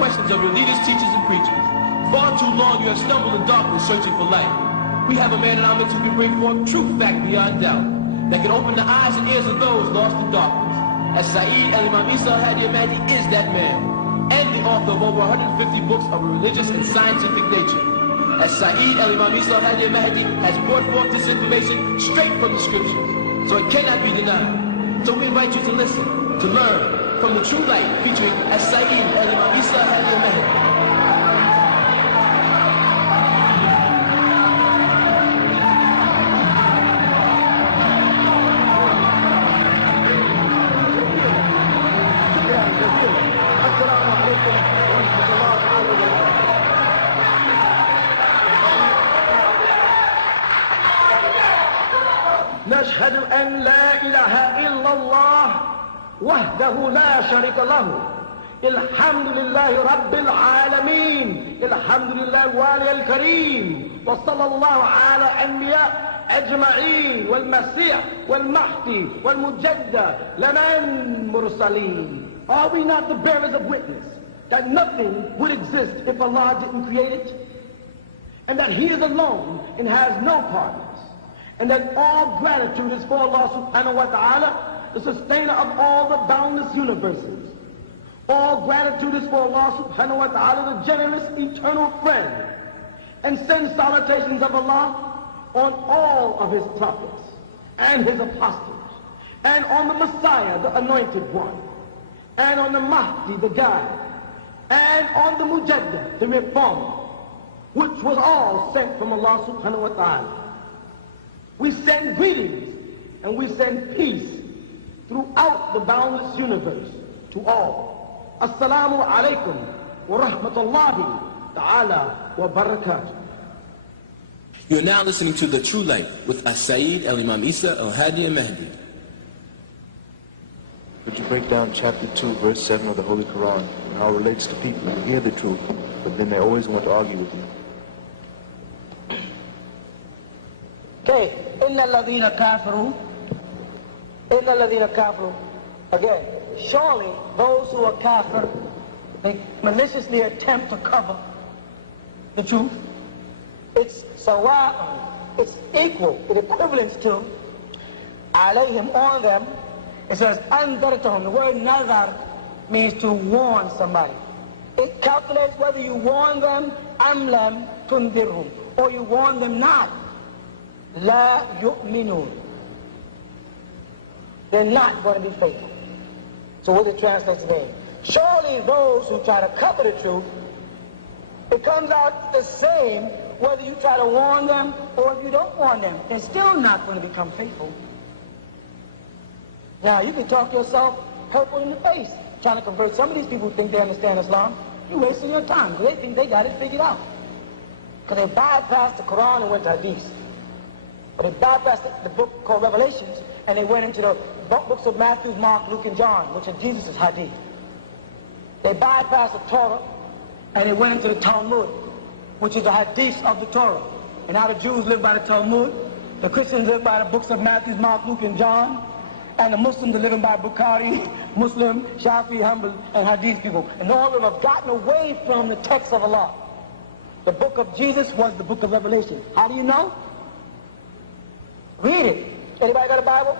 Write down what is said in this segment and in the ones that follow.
questions of your leaders, teachers, and preachers. Far too long you have stumbled in darkness searching for light. We have a man in our midst who can bring forth true fact beyond doubt, that can open the eyes and ears of those lost in darkness. As Saeed al-Imam Isa al-Hadi al-Mahdi is that man, and the author of over 150 books of a religious and scientific nature. As Saeed al-Imam Isa al-Hadi al-Mahdi has brought forth this information straight from the scriptures, so it cannot be denied. So we invite you to listen, to learn from the true light featuring as Saeed al-Imam Isa al-Hadi al-Mahdi. نشهد أن لا إله إلا الله وحده لا شريك له الحمد لله رب العالمين الحمد لله الوالي الكريم وصلى الله على أنبياء أجمعين والمسيح والمهدي والمجدد لمن مرسلين. Are we not the bearers of witness that nothing would exist if Allah didn't create it, and that He is alone and has no partners, and that all gratitude is for Allah subhanahu wa ta'ala, the sustainer of all the boundless universes. All gratitude is for Allah subhanahu wa ta'ala, the generous eternal friend, and send salutations of Allah on all of His prophets and His apostles, and on the Messiah, the anointed one, and on the Mahdi, the guide, and on the Mujaddid, the reformer, which was all sent from Allah subhanahu wa ta'ala. We send greetings and we send peace throughout the boundless universe to all. Assalamu alaikum wa rahmatullahi ta'ala wa barakatuh. You're now listening to The True Light with As-Saeed al-Imam Isa al-Hadi al-Mahdi. Could you break down chapter 2, verse 7 of the Holy Quran, and how it relates to people who hear the truth, but then they always want to argue with you? Okay, inna alladhina kafaru, again, surely those who are kafir, they maliciously attempt to cover the truth. It's sawa'un, it's equal, it equivalents to alayhim, on them. It says andartahum. The word nazar means to warn somebody. It calculates whether you warn them am lam tundirhum, or you warn them not. La yu'minun. They're not going to be faithful. So what it translates to mean? Surely those who try to cover the truth, it comes out the same whether you try to warn them or if you don't warn them. They're still not going to become faithful. Now you can talk yourself purple in the face trying to convert some of these people who think they understand Islam. You're wasting your time because they think they got it figured out. Because they bypassed the Quran and went to Hadith. But they bypassed the book called Revelations, and they went into the books of Matthew, Mark, Luke, and John, which are Jesus' hadith. They bypassed the Torah, and they went into the Talmud, which is the hadith of the Torah. And now the Jews live by the Talmud, the Christians live by the books of Matthew, Mark, Luke, and John, and the Muslims are living by Bukhari, Muslim, Shafi, Hanbal, and hadith people. And all of them have gotten away from the text of Allah. The book of Jesus was the book of Revelation. How do you know? Read it. Anybody got a Bible?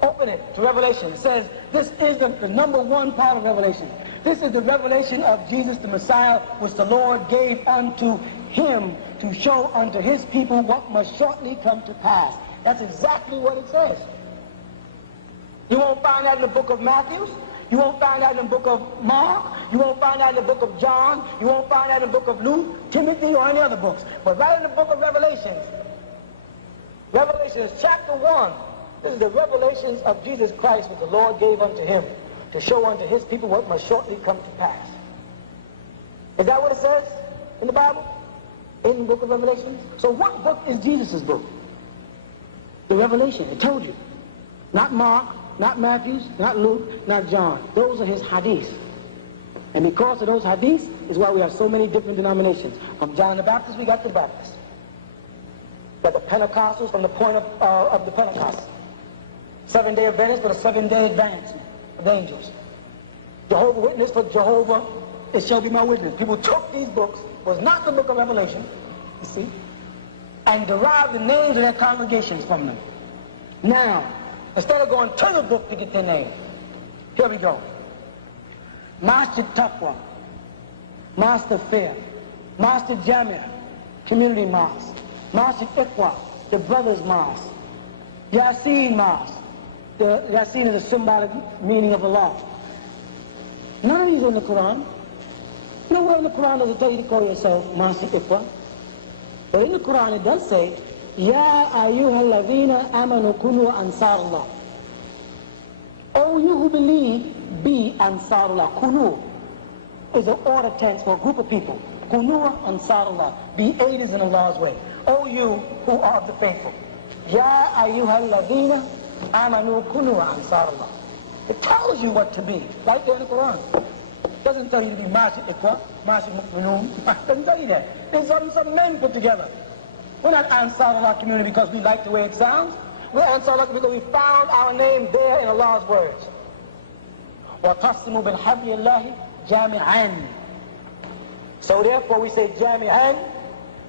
Open it to Revelation. It says this is the number one part of Revelation. This is the revelation of Jesus the Messiah, which the Lord gave unto him to show unto his people what must shortly come to pass. That's exactly what it says. You won't find that in the book of Matthew. You won't find that in the book of Mark. You won't find that in the book of John. You won't find that in the book of Luke, Timothy, or any other books. But right in the book of Revelation, Revelation chapter 1, this is the revelations of Jesus Christ which the Lord gave unto him to show unto his people what must shortly come to pass. Is that what it says in the Bible? In the book of Revelation? So what book is Jesus' book? The Revelation, it told you. Not Mark, not Matthew, not Luke, not John. Those are his hadiths. And because of those hadiths is why we have so many different denominations. From John the Baptist, we got the Baptists. But the Pentecostals from the point of the Pentecost. Seventh-day Adventists for the seventh-day advancement of the angels. Jehovah's Witness for Jehovah it shall be my witness. People took these books, was not the book of Revelation, you see, and derived the names of their congregations from them. Now, instead of going to the book to get their name, here we go. Masjid Taqwa, Master Fair, Master Jamia, Community Mosque, Masjid Iqwa, the Brothers Mosque, Yasin Mosque. The Yasin is a symbolic meaning of Allah. None of these are in the Quran. Nowhere in the Quran does it tell you to call yourself Masjid Iqwa. But in the Quran it does say, Ya ayyuhal ladhina amanu kunu ansarullah. Oh, you who believe, be ansarullah. Kunu is an order tense for a group of people. Kunu ansarullah. Be aiders in Allah's way. Oh, you who are of the faithful. Ya ayyuhal ladhina amanu kunu ansarullah. It tells you what to be, right there in the Quran. It doesn't tell you to be Masjid Iqwa, Masjid Mu'minun. It doesn't tell you that. There's some men put together. We're not Ansarullah community because we like the way it sounds. We're Ansarullah because we found our name there in Allah's words. وَقَسِّمُوا بِالْحَبْلِ اللَّهِ جَامِعًا. So therefore we say جَامِعًا,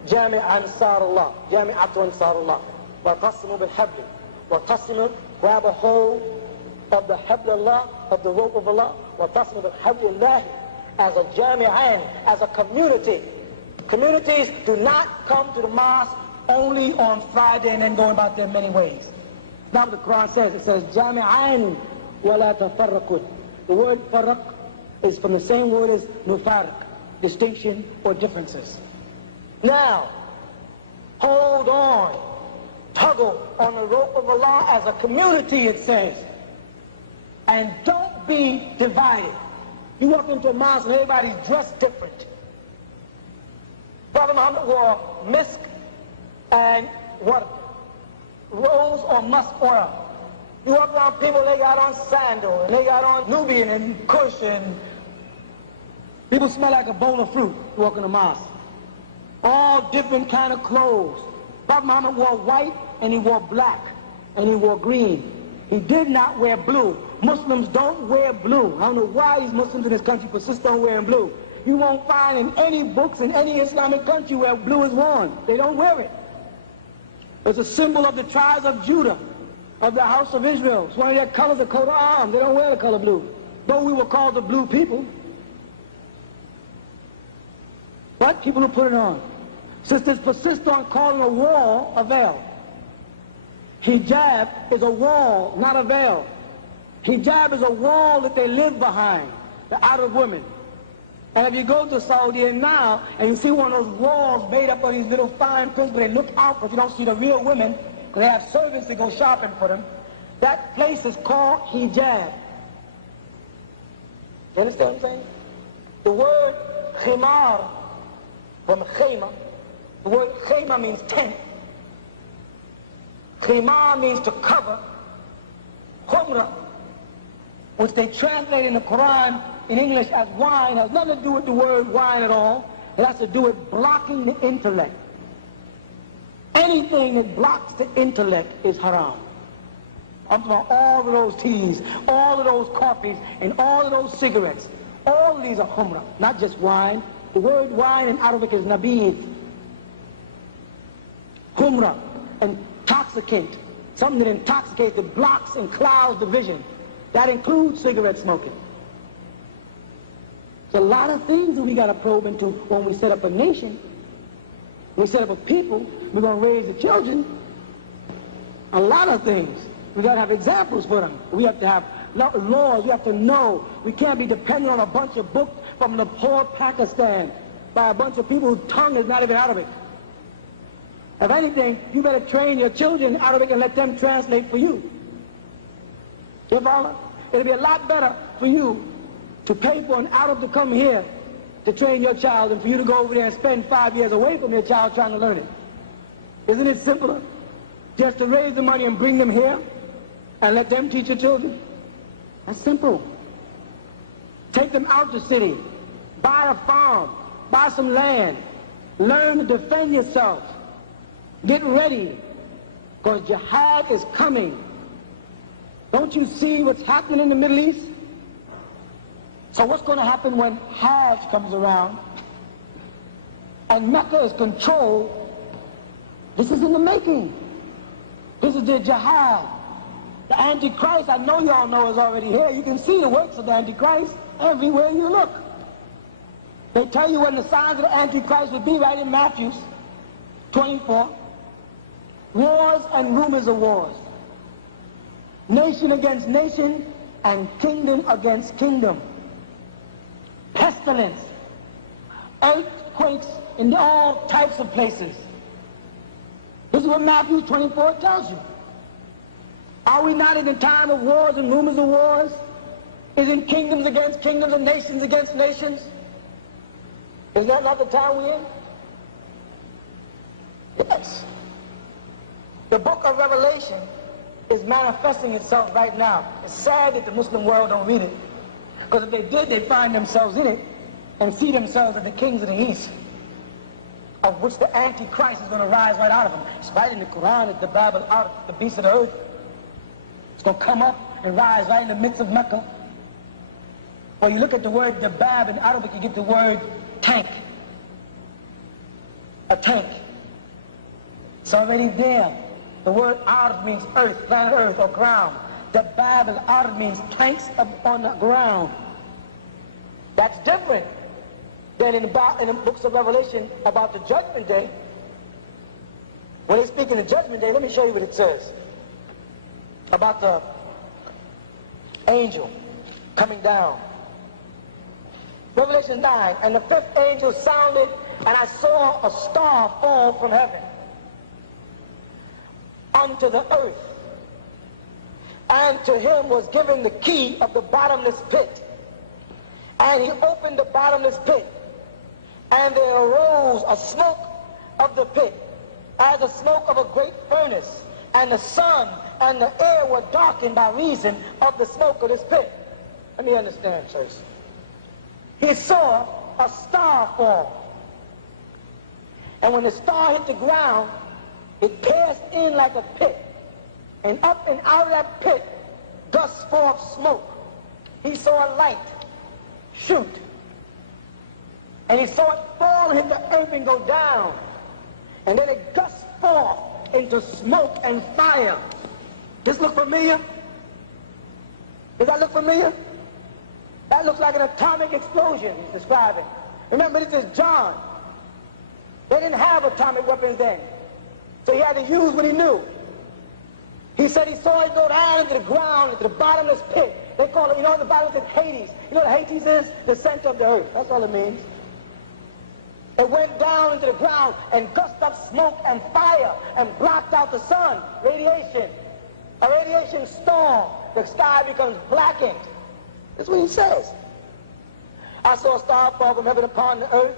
جَامِعَ Ansarullah, جَامِعَةُ Ansarullah. وَقَسِّمُوا بِالْحَبْلِ. وَقَسِّمُوا, grab a hold of the habl Allah, of the rope of Allah. وَقَسِّمُوا بِالْحَبْلِ اللَّهِ, as a جَامِعًا, as a community. Communities do not come to the mosque only on Friday and then going about their many ways. That's what the Quran says. It says, Jami'an wa la tafarraqun. The word farraq is from the same word as nufarq, distinction or differences. Now, hold on. Tuggle on the rope of Allah as a community, it says. And don't be divided. You walk into a mosque and everybody's dressed different. Prophet Muhammad wore misk and what? Rose or musk oil. You walk around people, they got on sandal, and they got on Nubian and Kush, and people smell like a bowl of fruit walking in the mosque. All different kind of clothes. Prophet Muhammad wore white, and he wore black, and he wore green. He did not wear blue. Muslims don't wear blue. I don't know why these Muslims in this country persist on wearing blue. You won't find in any books in any Islamic country where blue is worn. They don't wear it. It's a symbol of the tribes of Judah, of the house of Israel. It's one of their colors, the coat of arms. They don't wear the color blue. Though we were called the blue people. What? People who put it on. Sisters persist on calling a wall a veil. Hijab is a wall, not a veil. Hijab is a wall that they live behind, the Arab women. And if you go to Saudi now, and you see one of those walls made up of these little fine prints, but they look out, but you don't see the real women, because they have servants that go shopping for them, that place is called hijab. You understand what I'm saying? The word khimar, from khayma, the word khayma means tent. Khimar means to cover. Khumra, which they translate in the Quran in English as wine, has nothing to do with the word wine at all. It has to do with blocking the intellect. Anything that blocks the intellect is haram. I'm talking about all of those teas, all of those coffees, and all of those cigarettes. All of these are khumra, not just wine. The word wine in Arabic is nabid. Khumra, intoxicant, something that intoxicates, that blocks and clouds the vision. That includes cigarette smoking. There's a lot of things that we got to probe into when we set up a nation. When we set up a people, we're going to raise the children. A lot of things. We got to have examples for them. We have to have laws. We have to know. We can't be dependent on a bunch of books from Lahore, Pakistan, by a bunch of people whose tongue is not even Arabic. If anything, you better train your children in Arabic and let them translate for you. You follow? It'll be a lot better for you to pay for an Arab to come here to train your child than for you to go over there and spend 5 years away from your child trying to learn it. Isn't it simpler just to raise the money and bring them here and let them teach your children? That's simple. Take them out the city, buy a farm, buy some land, learn to defend yourself, get ready, because jihad is coming. Don't you see what's happening in the Middle East? So what's going to happen when Hajj comes around and Mecca is controlled? This is in the making. This is the jihad. The Antichrist, I know y'all know, is already here. You can see the works of the Antichrist everywhere you look. They tell you when the signs of the Antichrist would be right in Matthew 24. Wars and rumors of wars. Nation against nation and kingdom against kingdom. Pestilence. Earthquakes in all types of places. This is what Matthew 24 tells you. Are we not in a time of wars and rumors of wars? Isn't kingdoms against kingdoms and nations against nations? Is that not the time we're in? Yes. The book of Revelation is manifesting itself right now. It's sad that the Muslim world don't read it. Because if they did, they'd find themselves in it and see themselves as the kings of the East, of which the Antichrist is going to rise right out of them. It's right in the Quran, it's the Bible, out of the beast of the earth. It's going to come up and rise right in the midst of Mecca. When you look at the word Dabab in Arabic, you get the word tank. A tank. It's already there. The word Arab means earth, planet earth, or ground. Dabab in Arab means tanks up on the ground. That's different than in the books of Revelation about the judgment day. When they speak in the judgment day, let me show you what it says about the angel coming down. Revelation 9, and the fifth angel sounded, and I saw a star fall from heaven unto the earth. And to him was given the key of the bottomless pit. And he opened the bottomless pit, and there arose a smoke of the pit, as the smoke of a great furnace, and the sun and the air were darkened by reason of the smoke of this pit. Let me understand, church. He saw a star fall. And when the star hit the ground, it passed in like a pit. And up and out of that pit gushed forth smoke. He saw a light shoot. And he saw it fall and hit the earth and go down. And then it gushed forth into smoke and fire. This look familiar? Does that look familiar? That looks like an atomic explosion he's describing. Remember, this is John. They didn't have atomic weapons then. So he had to use what he knew. He said he saw it go down into the ground, into the bottomless pit. They call it, you know, the bottomless Hades. You know what Hades is? The center of the earth. That's all it means. It went down into the ground and gushed up smoke and fire and blocked out the sun. Radiation. A radiation storm. The sky becomes blackened. That's what he says. I saw a star fall from heaven upon the earth,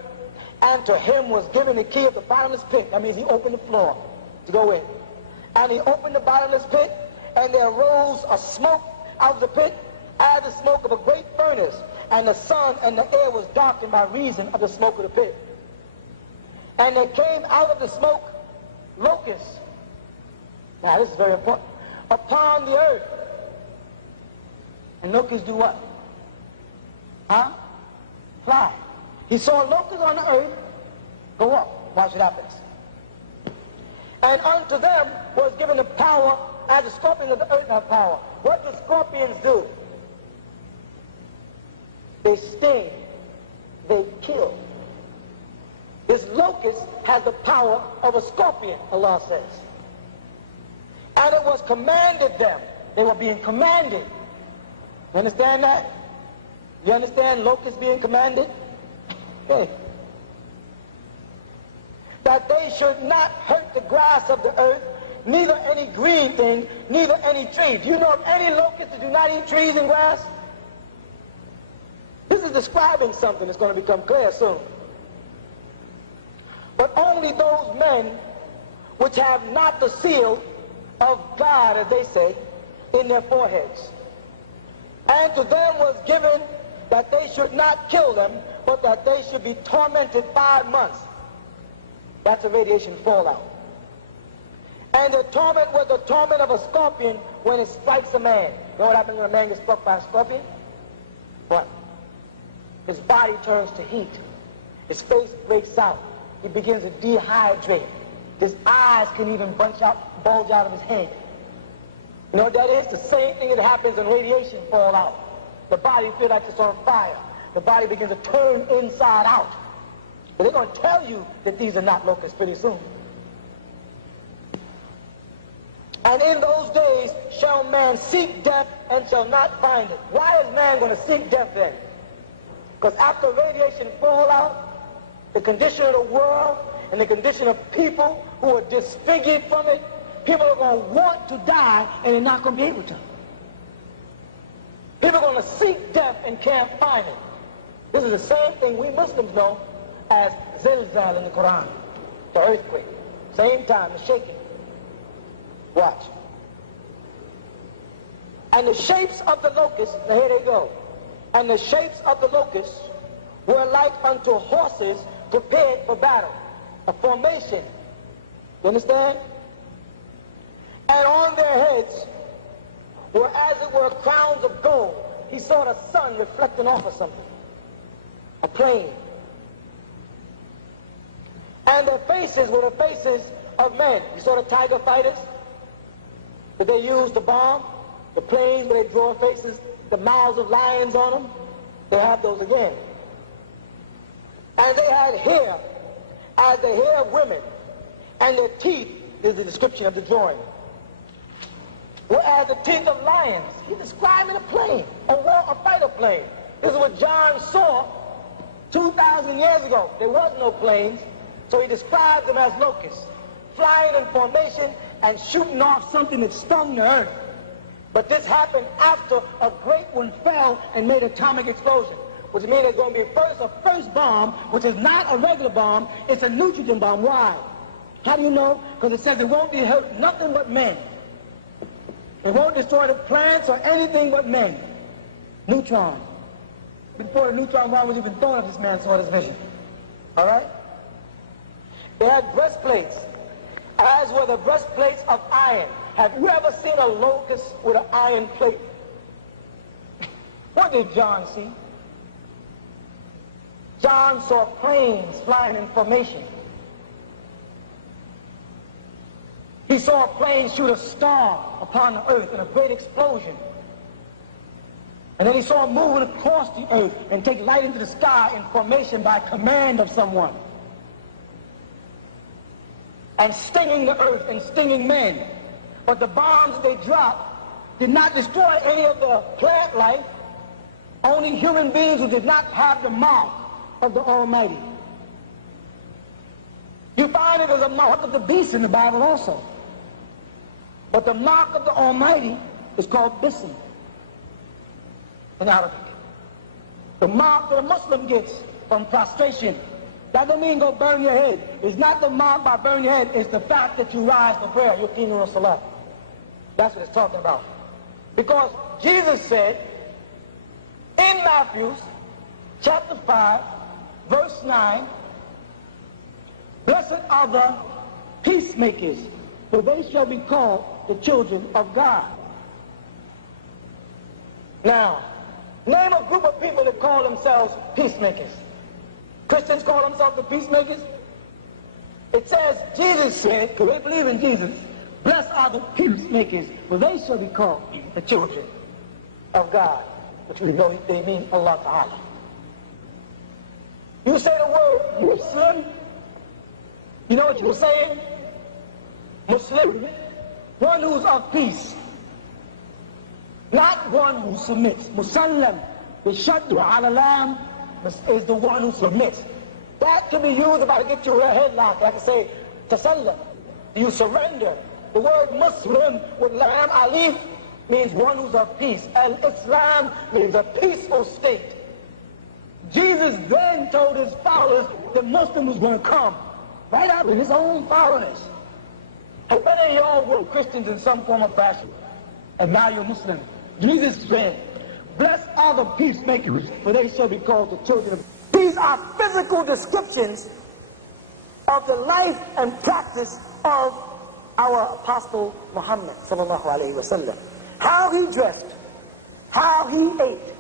and to him was given the key of the bottomless pit. That means he opened the floor to go in. And he opened the bottomless pit, and there arose a smoke out of the pit, as the smoke of a great furnace, and the sun and the air was darkened by reason of the smoke of the pit. And there came out of the smoke locusts. Now this is very important. Upon the earth. And locusts do what? Huh? Fly. He saw locusts on the earth go up. Watch what happens. And unto them was given the power, as the scorpions of the earth have power. What do scorpions do? They sting. They kill. This locust has the power of a scorpion, Allah says. And it was commanded them. They were being commanded. You understand that? You understand locusts being commanded? Okay. That they should not hurt the grass of the earth, neither any green thing, neither any tree. Do you know of any locusts that do not eat trees and grass? This is describing something that's going to become clear soon. But only those men which have not the seal of God, as they say, in their foreheads. And to them was given that they should not kill them, but that they should be tormented 5 months. That's a radiation fallout. And the torment was the torment of a scorpion when it strikes a man. You know what happens when a man gets struck by a scorpion? What? his body turns to heat. His face breaks out. He begins to dehydrate. His eyes can even bulge out of his head. You know what that is? The same thing that happens when radiation falls out. The body feels like it's on fire. The body begins to turn inside out. But they're going to tell you that these are not locusts pretty soon. And in those days shall man seek death and shall not find it. Why is man going to seek death then? Because after radiation falls out, the condition of the world and the condition of people who are disfigured from it, people are going to want to die and they're not going to be able to. People are going to seek death and can't find it. This is the same thing we Muslims know as zilzal in the Quran, the earthquake. Same time, the shaking. Watch. And the shapes of the locusts, now here they go. And the shapes of the locusts were like unto horses prepared for battle. A formation. You understand? And on their heads were as it were crowns of gold. He saw the sun reflecting off of something. A plane. And their faces were the faces of men. You saw the tiger fighters? That they used to bomb? The planes where they draw faces, the mouths of lions on them? They have those again. And they had hair as the hair of women. And their teeth is the description of the drawing. Whereas the teeth of lions, he described in a plane, a fighter plane. This is what John saw 2,000 years ago. There was no planes, so he described them as locusts, flying in formation and shooting off something that stung the earth. But this happened after a great one fell and made an atomic explosion, which means there's going to be a first bomb, which is not a regular bomb, it's a nutrient bomb. Why? How do you know? Because it says it won't be hurt nothing but men. It won't destroy the plants or anything but men. Neutron. Before the neutron bomb was even thought of, this man saw this vision. All right? They had breastplates, as were the breastplates of iron. Have you ever seen a locust with an iron plate? What did John see? John saw planes flying in formation. He saw a plane shoot a star upon the earth in a great explosion. And then he saw it moving across the earth and take light into the sky in formation by command of someone. And stinging the earth and stinging men. But the bombs they dropped did not destroy any of the plant life, only human beings who did not have the mark of the Almighty. You find it as a mark of the beast in the Bible also. But the mark of the Almighty is called Bism in Arabic. The mark that a Muslim gets from prostration. That don't mean go burn your head. It's not the mark by burning your head. It's the fact that you rise for prayer. Yuqinu salat. That's what it's talking about. Because Jesus said in Matthew chapter 5, verse 9, blessed are the peacemakers, for they shall be called the children of God. Now, name a group of people that call themselves peacemakers. Christians call themselves the peacemakers. It says, Jesus said, because they believe in Jesus, blessed are the peacemakers, for they shall be called the children of God. Which we know they mean Allah Ta'ala. You say the word Muslim, you know what you're saying? Muslim, one who's of peace. Not one who submits. Musallam, the shaddu ala lam, is the one who submits. That can be used about to get you a headlock. I can say, tasallam, you surrender. The word Muslim with lam alif means one who's of peace. Al-Islam means a peaceful state. Jesus then told his followers that Muslim was going to come right out of his own followers. And many of y'all were Christians in some form or fashion, and now you're Muslim. Jesus said, blessed are the peacemakers, for they shall be called the children of God. These are physical descriptions of the life and practice of our Apostle Muhammad sallallahu alaihi wasallam. How he dressed, how he ate,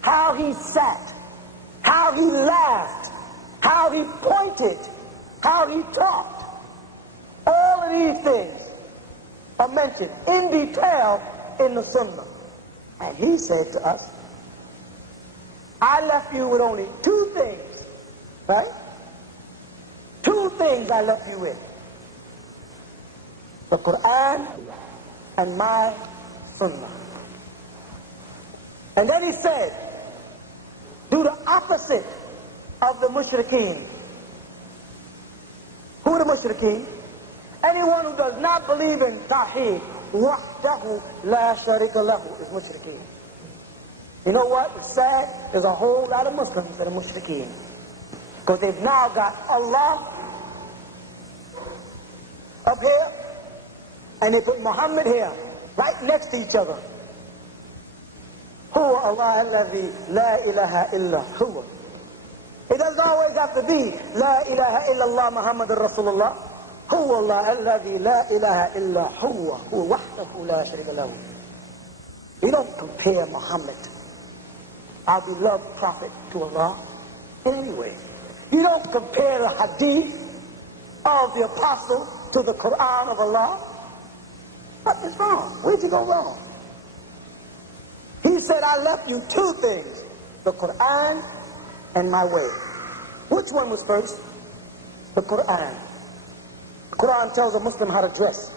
how he sat, how he laughed, how he pointed, how he talked. All of these things are mentioned in detail in the Sunnah. And he said to us, I left you with only two things, right? Two things I left you with. The Quran and my Sunnah. And then he said, do the opposite of the mushrikeen. Who are the mushrikeen? Anyone who does not believe in Tawheed, wahdahu la sharika lahu, is mushrikeen. You know what? It's sad. There's a whole lot of Muslims that are mushrikeen. Because they've now got Allah up here, and they put Muhammad here, right next to each other. Huwa Allah alladhi la ilaha illa huwa. It doesn't always have to be La ilaha illallah Muhammadur Rasulullah. Huwa Allah alladhi la ilaha illa huwa. Huwa wahdahu la sharika lahu. You don't compare Muhammad, our beloved prophet, to Allah in any way. You don't compare the hadith of the apostle to the Quran of Allah. What is wrong? Where'd you go wrong? He said, I left you two things, the Quran and my way. Which one was first? The Quran. The Quran tells a Muslim how to dress.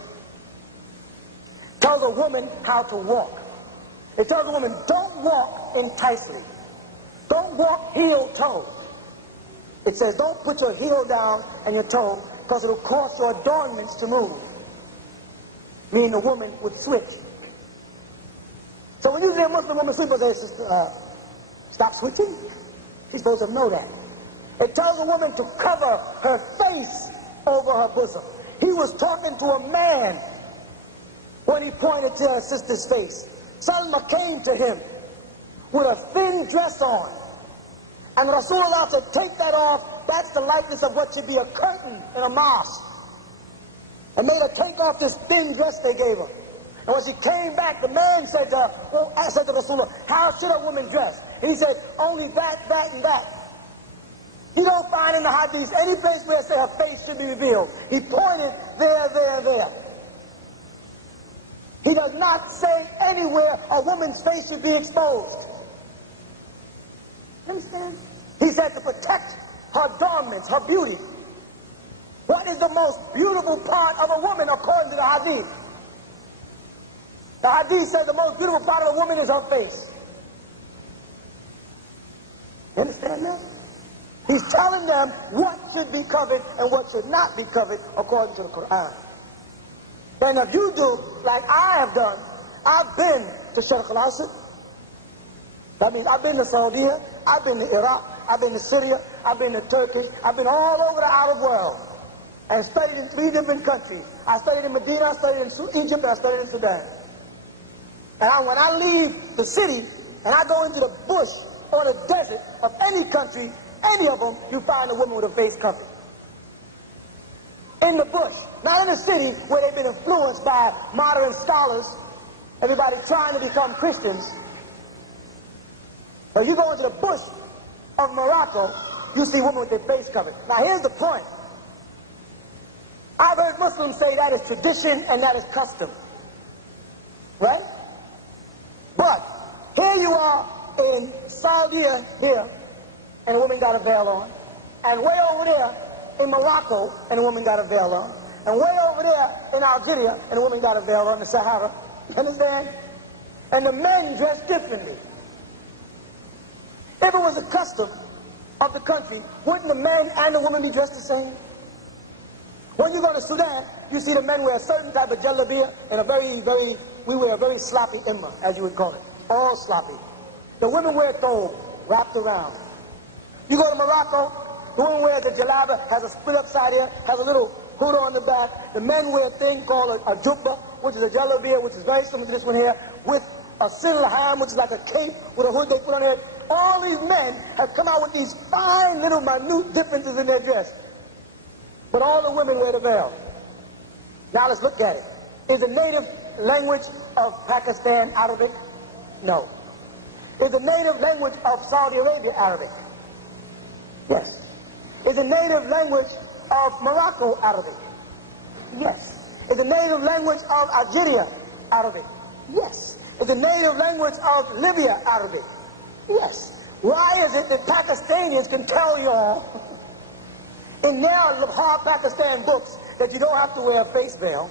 Tells a woman how to walk. It tells a woman, don't walk enticingly. Don't walk heel-toe. It says, don't put your heel down and your toe, because it'll cause your adornments to move. Meaning the woman would switch. So when you see a Muslim woman sleep, say, stop switching. She's supposed to know that. It tells a woman to cover her face over her bosom. He was talking to a man when he pointed to her sister's face. Salma came to him with a thin dress on. And Rasulullah said, take that off. That's the likeness of what should be a curtain in a mosque. And made her take off this thin dress they gave her. And when she came back, the man said to her, well, I said to Rasulullah, how should a woman dress? And he said, only that, that, and that. You don't find in the hadith any place where it says her face should be revealed. He pointed there, there, there. He does not say anywhere a woman's face should be exposed. Understand? He said to protect her adornments, her beauty. What is the most beautiful part of a woman according to the hadith? The hadith says the most beautiful part of a woman is her face. You understand that? He's telling them what should be covered and what should not be covered according to the Quran. And if you do, like I have done, I've been to Sharq al-Asad. That means I've been to Saudi, I've been to Iraq, I've been to Syria, I've been to Turkey, I've been all over the Arab world and studied in 3 different countries. I studied in Medina, I studied in Egypt, and I studied in Sudan. And when I leave the city and I go into the bush or the desert of any country, any of them, you find a woman with a face covered. In the bush, not in the city where they've been influenced by modern scholars, everybody trying to become Christians. But you go into the bush of Morocco, you see women with their face covered. Now here's the point. I've heard Muslims say that is tradition and that is custom. Right? But here you are in Saudi here, and a woman got a veil on. And way over there in Morocco, and a woman got a veil on. And way over there in Algeria, and a woman got a veil on the Sahara. You understand? And the men dress differently. If it was a custom of the country, wouldn't the men and the women be dressed the same? When you go to Sudan, you see the men wear a certain type of jalabiya and we wear a very sloppy imma, as you would call it. All sloppy. The women wear thobe, wrapped around. You go to Morocco, the woman wears a jalaba, has a split up side here, has a little hood on the back. The men wear a thing called a jubba, which is a jalabiya, which is very similar to this one here, with a silham, which is like a cape with a hood they put on it. All these men have come out with these fine little minute differences in their dress. But all the women wear the veil. Now let's look at it. Is the native language of Pakistan Arabic? No. Is the native language of Saudi Arabia Arabic? Yes. Is the native language of Morocco Arabic? Yes. Is the native language of Algeria Arabic? Yes. Is the native language of Libya Arabic? Yes. Why is it that Pakistanis can tell you all in their hard Pakistan books that you don't have to wear a face veil?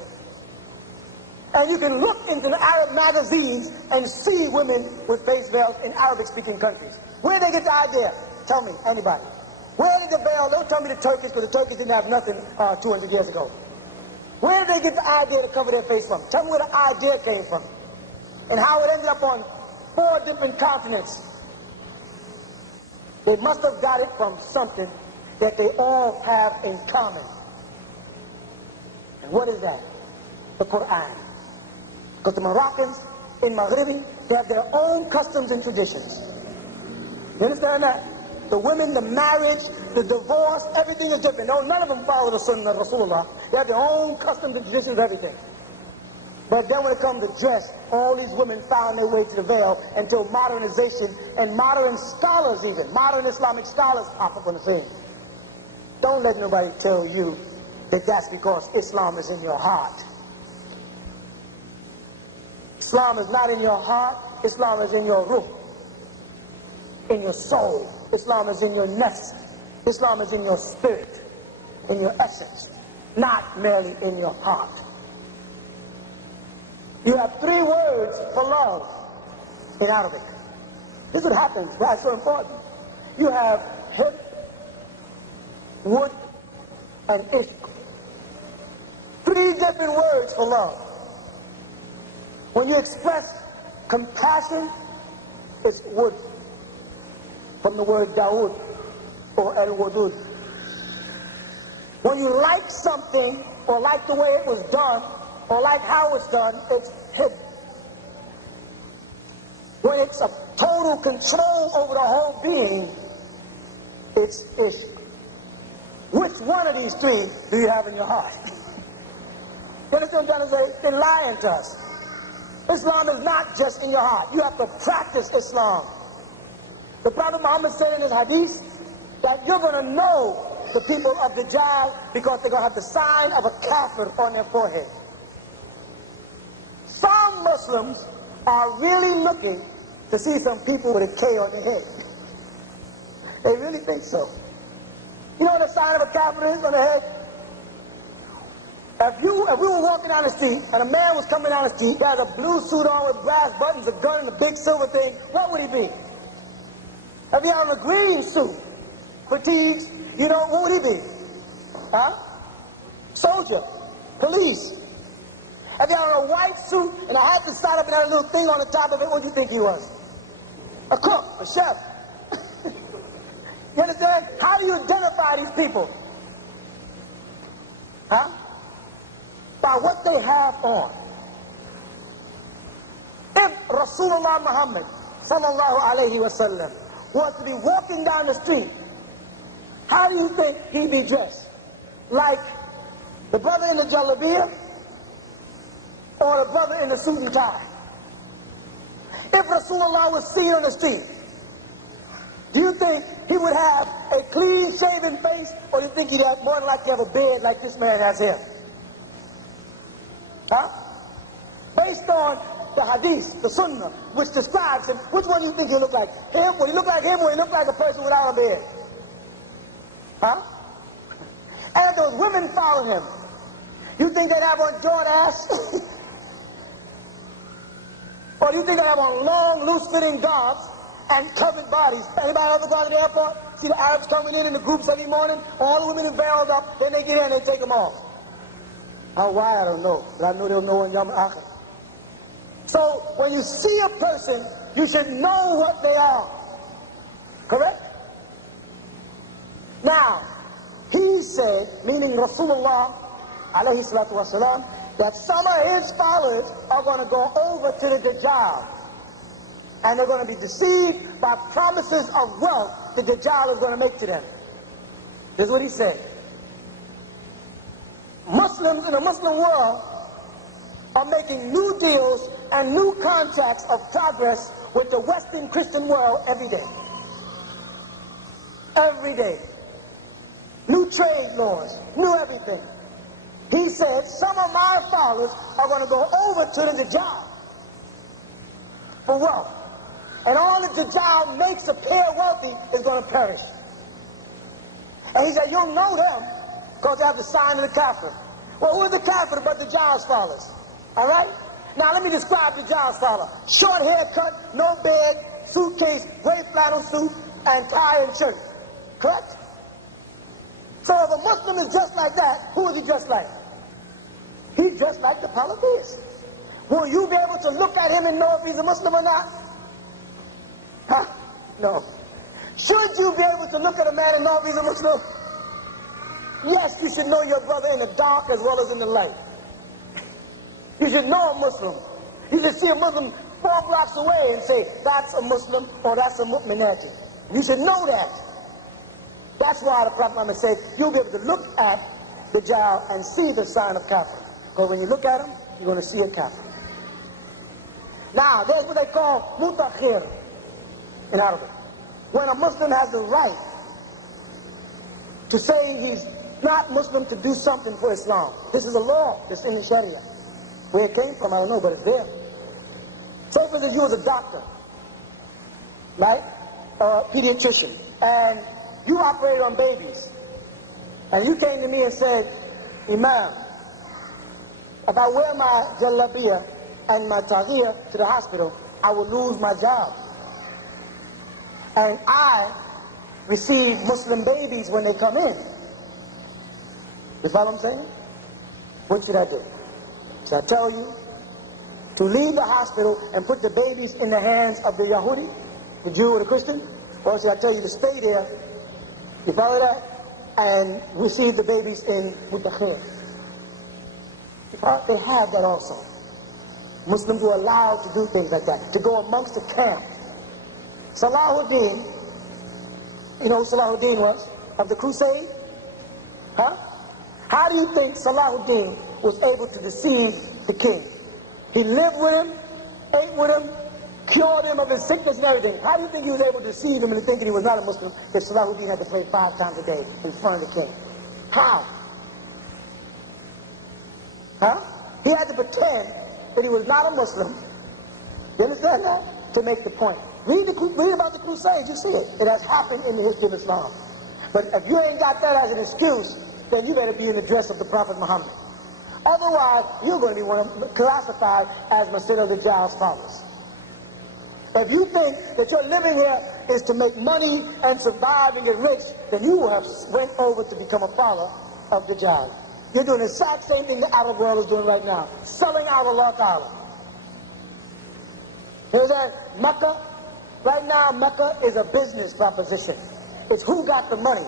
And you can look into the Arab magazines and see women with face veils in Arabic-speaking countries. Where did they get the idea? Tell me, anybody. Where did the veil? Don't tell me the Turkish, because the Turkish didn't have nothing 200 years ago. Where did they get the idea to cover their face from? Tell me where the idea came from. And how it ended up on 4 different continents. They must have got it from something that they all have in common. And what is that? The Quran. Because the Moroccans in Maghribi, they have their own customs and traditions. You understand that? The women, the marriage, the divorce, everything is different. No, none of them follow the Sunnah of Rasulullah. They have their own customs and traditions, everything. But then when it comes to dress, all these women found their way to the veil until modernization and modern scholars even, modern Islamic scholars pop up on the scene. Don't let nobody tell you that that's because Islam is in your heart. Islam is not in your heart. Islam is in your ruh, in your soul. Islam is in your nafs. Islam is in your spirit, in your essence, not merely in your heart. You have 3 words for love in Arabic. This is what happens. Why it's so important. You have hib, wood, and ishq. 3 different words for love. When you express compassion, it's wood, from the word Dawood or El-Wadud. When you like something or like the way it was done or like how it's done, it's hib. When it's a total control over the whole being, it's ishq. Which one of these 3 do you have in your heart? You understand what I'm trying to say? They're lying to us. Islam is not just in your heart. You have to practice Islam. The Prophet Muhammad said in his hadith that you're going to know the people of Dajjal because they're going to have the sign of a kafir on their forehead. Some Muslims are really looking to see some people with a K on their head. They really think so. You know what the sign of a kafir is on the head? If we were walking down the street and a man was coming down the street, he had a blue suit on with brass buttons, a gun, and a big silver thing, what would he be? If he had on a green suit, fatigues, you know, what would he be? Huh? Soldier, police. If he had on a white suit and a hat that sat up and had a little thing on the top of it, what do you think he was? A cook, a chef. You understand? How do you identify these people? Huh? By what they have on. If Rasulullah Muhammad sallallahu alayhi wa sallam was to be walking down the street, how do you think he'd be dressed? Like the brother in the jalabiyah or the brother in the suit and tie? If Rasulullah was seen on the street, do you think he would have a clean-shaven face, or do you think he'd have more than likely have a beard like this man has here? Huh? Based on the hadith, the sunnah, which describes him, which one do you think he'll look like? Him? Will he look like him, or will he look like a person without a beard? Huh? And if those women followed him, you think they'd have on Jordache? Or do you think they'd have on long, loose-fitting garbs and covered bodies? Anybody ever gone to the airport? See the Arabs coming in the groups every morning? All the women are veiled up, then they get in and they take them off. How, why, I don't know, but I know they'll know in Yom Akhir. So, when you see a person, you should know what they are. Correct? Now, he said, meaning Rasulullah, alayhi salatu wasalam, that some of his followers are going to go over to the Dajjal. And they're going to be deceived by promises of wealth the Dajjal is going to make to them. This is what he said. Muslims in the Muslim world are making new deals and new contracts of progress with the Western Christian world every day. every day. New trade laws, new everything. He said some of my followers are going to go over to the Dajjal for wealth. And all the Dajjal makes appear wealthy is going to perish. And he said, you'll know them because they have the sign of the Kafir. Well, who is the Kafir but the Dajjal's followers? All right? Now let me describe the Dajjal's follower. Short haircut, no bed, suitcase, gray flannel suit, and tie and shirt. Correct? So if a Muslim is just like that, who is he dressed like? He's dressed like the polytheist. Will you be able to look at him and know if he's a Muslim or not? Huh? No. Should you be able to look at a man and know if he's a Muslim? Yes, you should know your brother in the dark as well as in the light. You should know a Muslim. You should see a Muslim 4 blocks away and say, that's a Muslim or that's a mu'minati. You should know that. That's why the Prophet Muhammad said, you'll be able to look at the Dajjal and see the sign of Kafir. Because when you look at him, you're going to see a Kafir. Now, there's what they call mutakhir in Arabic. When a Muslim has the right to say he's not Muslim to do something for Islam. This is a law. It's in the Sharia. Where it came from, I don't know, but it's there. Say, for instance, you was a doctor, right? Or a pediatrician, and you operated on babies. And you came to me and said, Imam, if I wear my jalabiya and my taghiyya to the hospital, I will lose my job. And I receive Muslim babies when they come in. You follow what I'm saying? What should I do? Should I tell you to leave the hospital and put the babies in the hands of the Yahudi, the Jew or the Christian? Or should I tell you to stay there, you follow that, and receive the babies in mutakhir? They have that also. Muslims were allowed to do things like that, to go amongst the camp. Salahuddin, you know who Salahuddin was? Of the crusade? Huh? How do you think Salahuddin was able to deceive the king? He lived with him, ate with him, cured him of his sickness and everything. How do you think he was able to deceive him into thinking he was not a Muslim if Salahuddin had to pray 5 times a day in front of the king? How? Huh? He had to pretend that he was not a Muslim. You understand that? To make the point. Read about the Crusades, you see it. It has happened in the history of Islam. But if you ain't got that as an excuse, then you better be in the dress of the Prophet Muhammad. Otherwise, you're going to be classified as Masjid al-Dajjal's followers. If you think that your living here is to make money and survive and get rich, then you will have went over to become a follower of Dajjal. You're doing the exact same thing the Arab world is doing right now, selling out Allah Ta'ala. Here's that Mecca. Right now, Mecca is a business proposition. It's who got the money.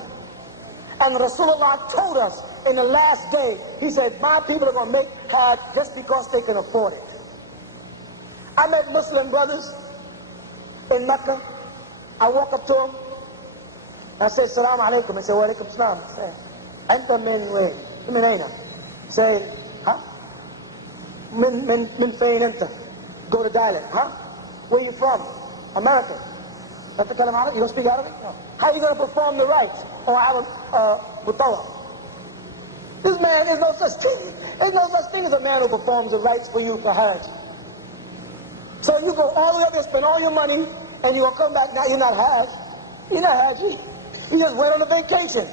And Rasulullah told us in the last day, he said, my people are going to make Hajj just because they can afford it. I met Muslim brothers in Mecca. I walk up to them. I said, Salaam alaikum. I said, wa alaikum salam. I said, Anta min way. Min aina. Say, huh? Min fayn anta. Go to dialect. Huh? Where you from? America. You don't speak Arabic? No. How are you going to perform the rites? Or have a mutawa? This man, there's no such thing. There's no such thing as a man who performs the rites for you for Hajj. So you go all the way up there, spend all your money, and you're going to come back. Now you're not Hajj. You're not Hajj. You just went on a vacation.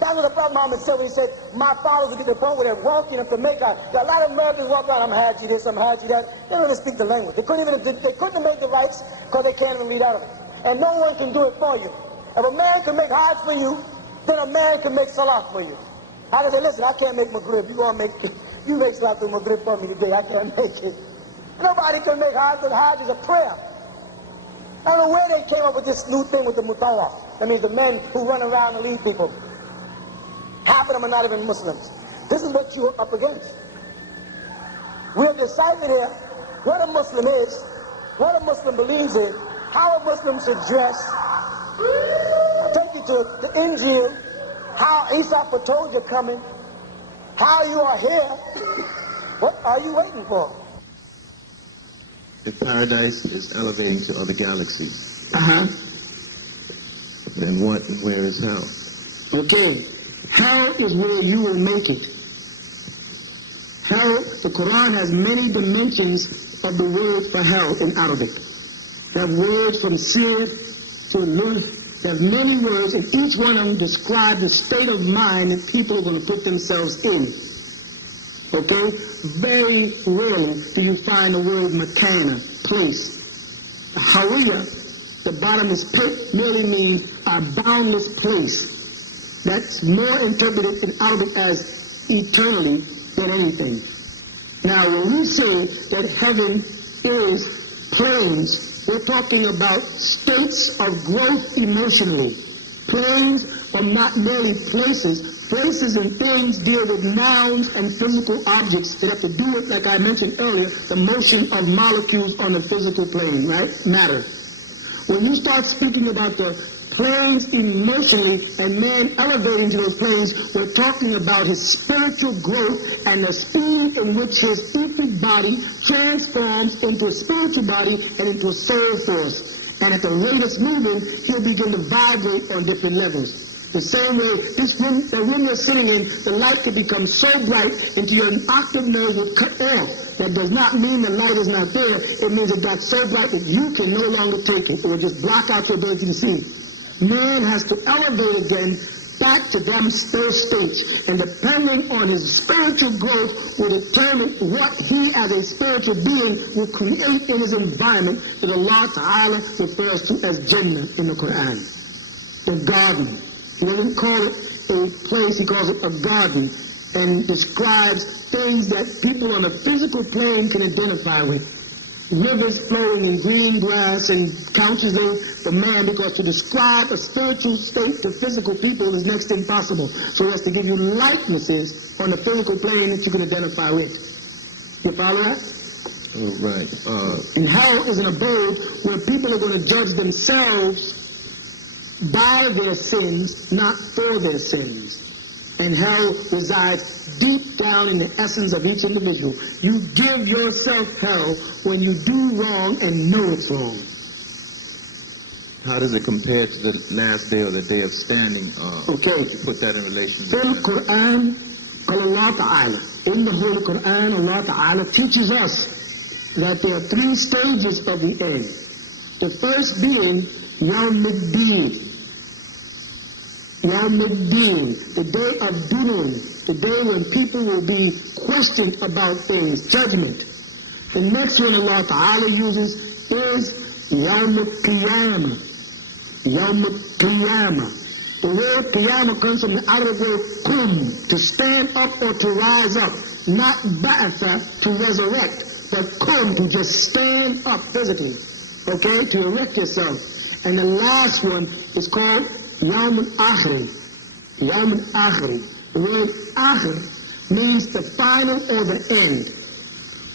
That's what the Prophet Muhammad said when he said, my followers will get to the point where they're walking up to Mecca. A lot of Americans walk around, I'm Hajji this, I'm Hajji that. They don't even speak the language. They couldn't have made the rights because they can't even read Arabic. And no one can do it for you. If a man can make Hajj for you, then a man can make Salah for you. I can say, listen, I can't make Maghrib. You make Salah through Maghrib for me today. I can't make it. Nobody can make Hajj, but Hajj is a prayer. I don't know where they came up with this new thing with the mutawaf. That means the men who run around and lead people. Half of them are not even Muslims. This is what you're up against. We have decided here what a Muslim is, what a Muslim believes in, how a Muslim should dress. I'll take you to the Injil, how Isa foretold you're coming, how you are here. What are you waiting for? If paradise is elevating to other galaxies, Then what and where is hell? Okay, hell is where you will make it. Hell, the Quran has many dimensions of the word for hell in Arabic. They have words from sir to nur. They have many words, and each one of them describes the state of mind that people are going to put themselves in. Okay? Very rarely do you find the word makana, place. Hawiya, the bottomless pit, merely means a boundless place. That's more interpreted in Arabic as eternally than anything. Now, when we say that heaven is planes, we're talking about states of growth emotionally. Planes are not merely places. Places and things deal with nouns and physical objects that have to do with, like I mentioned earlier, the motion of molecules on the physical plane, right? Matter. When you start speaking about the planes emotionally and man elevating to those planes, we're talking about his spiritual growth and the speed in which his etheric body transforms into a spiritual body and into a soul force. And at the rate it's moving, he'll begin to vibrate on different levels. The same way, the room you're sitting in, the light could become so bright until your octave nerve will cut off. That does not mean the light is not there. It means it got so bright that you can no longer take it. It will just block out your ability to see. Man has to elevate again back to their stage, and depending on his spiritual growth will determine what he as a spiritual being will create in his environment that Allah Ta'ala refers to as Jannah in the Quran. The garden. He doesn't call it a place, he calls it a garden, and describes things that people on a physical plane can identify with. Rivers flowing in green grass and couches for man, because to describe a spiritual state to physical people is next to impossible. So he has to give you likenesses on the physical plane that you can identify with. You follow that? Oh, right. And hell is an abode where people are going to judge themselves by their sins, not for their sins. And hell resides deep down in the essence of each individual. You give yourself hell when you do wrong and know it's wrong. How does it compare to the last day or the day of standing? Okay. You put that in relation to in the Quran, Allah Ta'ala, in the Holy Quran, Allah Ta'ala teaches us that there are three stages of the end. The first being Yawm al-Din. Yawm al-Din, the day of Dunin, the day when people will be questioned about things, judgment. The next one Allah Ta'ala uses is Yawm al-Qiyamah. Yawm al-Qiyamah. The word Qiyamah comes from the Arabic word Qum, to stand up or to rise up. Not Ba'atha, to resurrect, but Qum, to just stand up physically. Okay, to erect yourself. And the last one is called Yawm al-Akhir. Yawm al-Akhir. The word Akhir means the final or the end.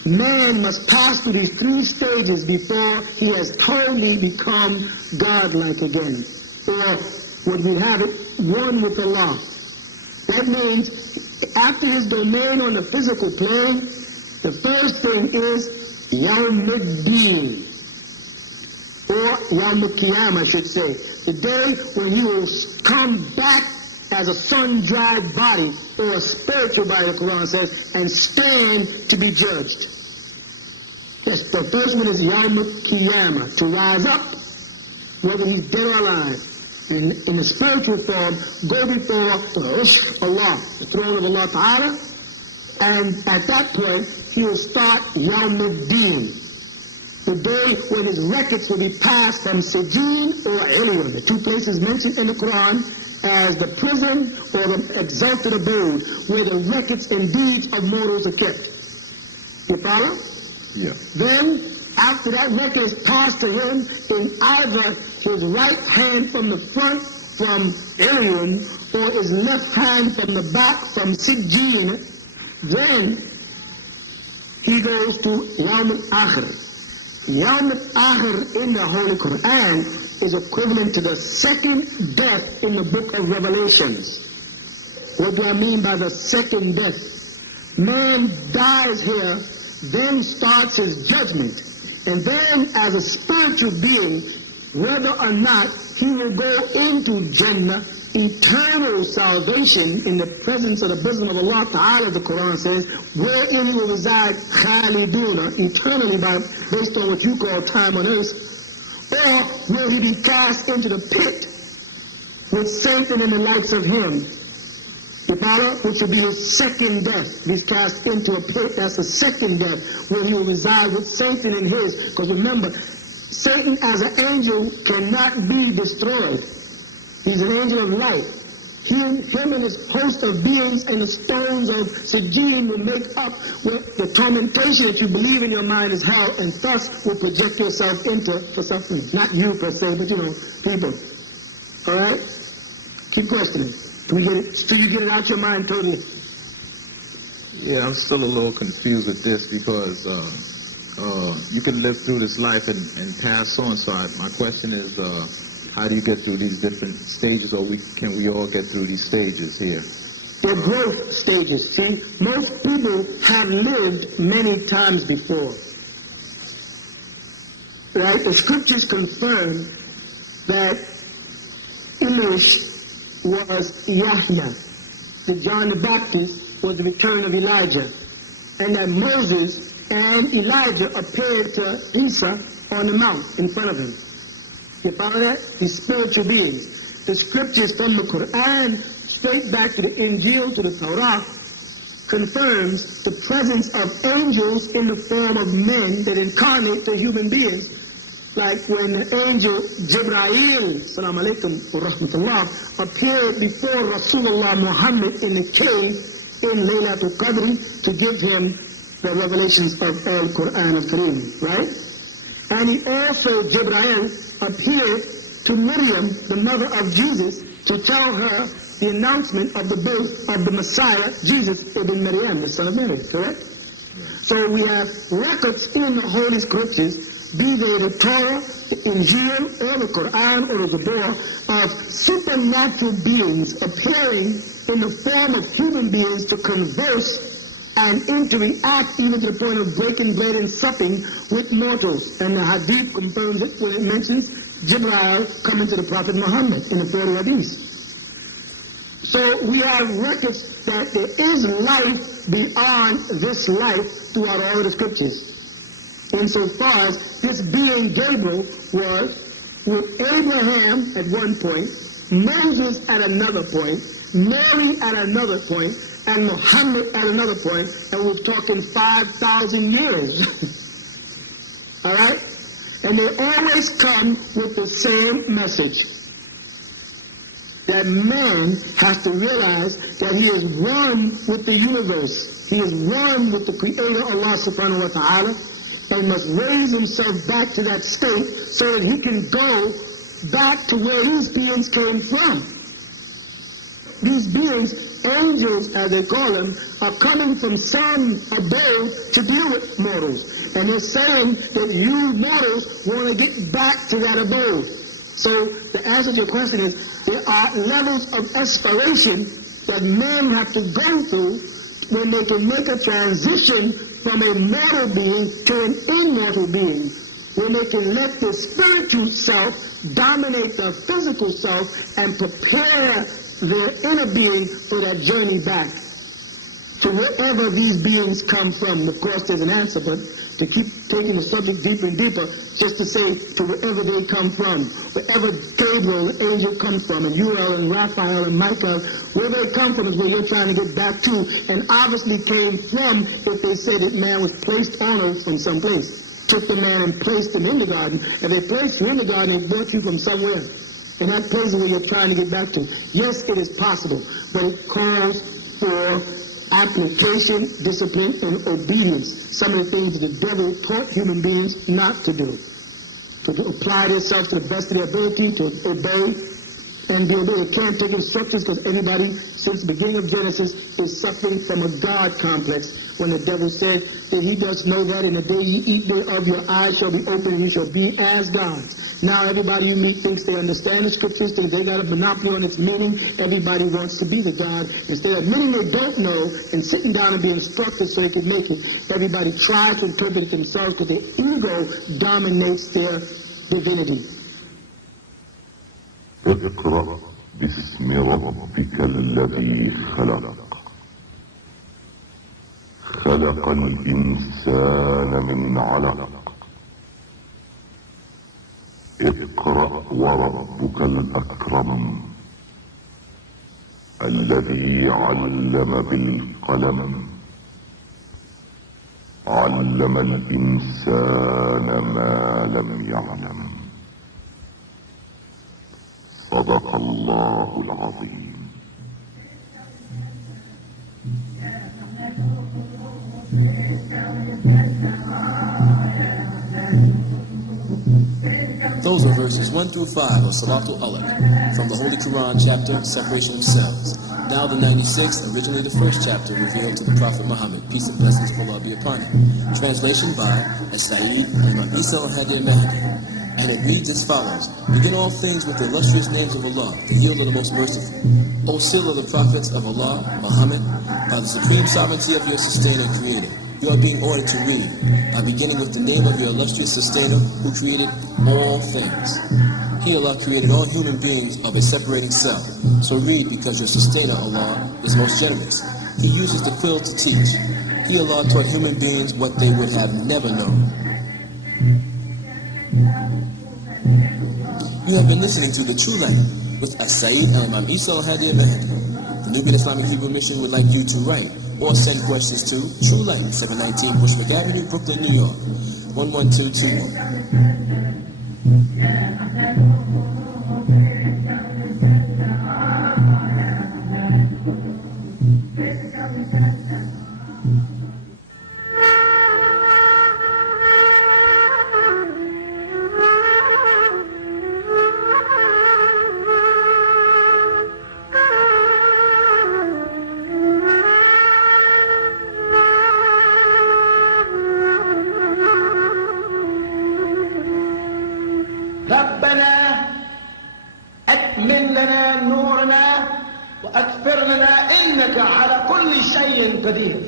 Man must pass through these three stages before he has totally become godlike again. Or, would we have it, one with Allah. That means, after his domain on the physical plane, the first thing is Yawm al-Din. Or Yawm al-Qiyamah, I should say. The day when he will come back as a sun-dried body, or a spiritual body, the Quran says, and stand to be judged. Yes, the first one is Yawm al-Qiyamah, to rise up, whether he's dead or alive, and in the spiritual form, go before the Ushq Allah, the throne of Allah Ta'ala, and at that point, he will start Yawm al-Din, the day when his records will be passed from Sijin or Ilion, the two places mentioned in the Quran as the prison or the exalted abode, where the records and deeds of mortals are kept. You follow? Yeah. Then, after that record is passed to him in either his right hand from the front from Ilion or his left hand from the back from Sijin, then he goes to Yawm al-Akhir. Yawm al-Akhir in the Holy Quran is equivalent to the second death in the book of Revelations. What do I mean by the second death? Man dies here, then starts his judgment. And then as a spiritual being, whether or not he will go into Jannah, eternal salvation in the presence of the bosom of Allah Ta'ala, the Quran says, wherein he will reside khaliduna, eternally based on what you call time on earth, or will he be cast into the pit with Satan and the likes of him, which will be his second death. He's cast into a pit, that's the second death, where he will reside with Satan and his, because remember, Satan as an angel cannot be destroyed. He's an angel of light. Him and his host of beings and the stones of Sijin will make up with the tormentation that you believe in your mind is hell, and thus will project yourself into for suffering. Not you per se, but people. All right? Keep questioning. Do you get it out your mind totally? Yeah, I'm still a little confused with this because you can live through this life and pass on. So my question is, how do you get through these different stages, or can we all get through these stages here? They're growth stages. See, most people have lived many times before. Right? The scriptures confirm that Elish was Yahya, that John the Baptist was the return of Elijah, and that Moses and Elijah appeared to Isa on the mount in front of him. You follow that? These spiritual beings. The scriptures from the Quran, straight back to the Injil, to the Torah, confirms the presence of angels in the form of men that incarnate to human beings. Like when the angel Jibreel, salam alaikum wa rahmatullah, appeared before Rasulullah Muhammad in the cave in Laylatul Qadr to give him the revelations of Al-Quran al-Kareem, right? And he also, Jibreel, appeared to Miriam, the mother of Jesus, to tell her the announcement of the birth of the Messiah, Jesus ibn Maryam, the son of Mary, correct? So we have records in the Holy Scriptures, be they the Torah, the Injil, or the Quran, or the Zabur, of supernatural beings appearing in the form of human beings to converse and interact even to the point of breaking bread and supping with mortals. And the Hadith confirms it when it mentions Jibreel coming to the Prophet Muhammad in the 40 Hadiths. So we have records that there is life beyond this life throughout all of the scriptures. Insofar as this being Gabriel was with Abraham at one point, Moses at another point, Mary at another point, and Muhammad at another point, and we're talking 5,000 years. All right? And they always come with the same message. That man has to realize that he is one with the universe. He is one with the Creator, Allah subhanahu wa ta'ala, and must raise himself back to that state so that he can go back to where these beings came from. These beings, angels as they call them, are coming from some abode to deal with mortals. And they're saying that you mortals want to get back to that abode. So the answer to your question is, there are levels of aspiration that men have to go through when they can make a transition from a mortal being to an immortal being. When they can let the spiritual self dominate the physical self and prepare their inner being for that journey back to wherever these beings come from. Of course, there's an answer, but to keep taking the subject deeper and deeper, just to say to wherever they come from, wherever Gabriel, the angel, comes from, and Uriel and Raphael and Michael, where they come from is where you're trying to get back to, and obviously came from if they said that man was placed on earth from some place. Took the man and placed him in the garden, and they placed you in the garden and brought you from somewhere. And that place is where you're trying to get back to. Yes, it is possible, but it calls for application, discipline, and obedience. Some of the things that the devil taught human beings not to do. To apply themselves to the best of their ability, to obey, and be obeyed. They can't take instructions because everybody, since the beginning of Genesis, is suffering from a God complex. When the devil said that he does know that in the day you eat thereof, your eyes shall be opened and you shall be as gods. Now everybody you meet thinks they understand the scriptures, thinks they got a monopoly on its meaning. Everybody wants to be the God. Instead of admitting they don't know and sitting down and be instructed so they can make it, everybody tries to interpret it themselves because their ego dominates their divinity. اقرأ باسم ربك الذي خلق. خلق الإنسان من علق. اقرأ وربك الأكرم الذي علم بالقلم. علم الإنسان ما لم يعلم. صدق الله العظيم. Those are verses 1 through 5 of Salatul Alaq from the Holy Quran chapter, Separation of Cells. Now the 96th, originally the first chapter, revealed to the Prophet Muhammad, peace and blessings of Allah be upon him. Translation by As-Sa'id Imam Isa al-Hadi al-Mahdi. And it reads as follows: Begin all things with the illustrious names of Allah, the Healed of the Most Merciful. O seal of the prophets of Allah, Muhammad, by the supreme sovereignty of your sustainer and creator, you are being ordered to read, by beginning with the name of your illustrious sustainer who created all things. He, Allah, created all human beings of a separating cell. So read, because your sustainer, Allah, is most generous. He uses the quill to teach. He, Allah, taught human beings what they would have never known. You have been listening to The True Light with As-Sa'id Imam Isa al-Hadi al-Mahdi. The Nubian Islamic Hebrew Mission would like you to write or send questions to True Light, 719 Bushwick Avenue, Brooklyn, New York, 11221. ربنا أكمل لنا نورنا وأكفر لنا إنك على كل شيء قدير.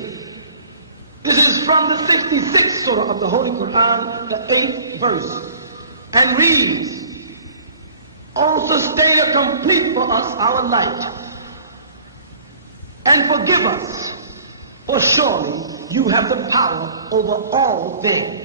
This is from the 66th surah of the Holy Quran, the 8th verse, and reads, O Sustainer, complete for us our light and forgive us, for surely you have the power over all things.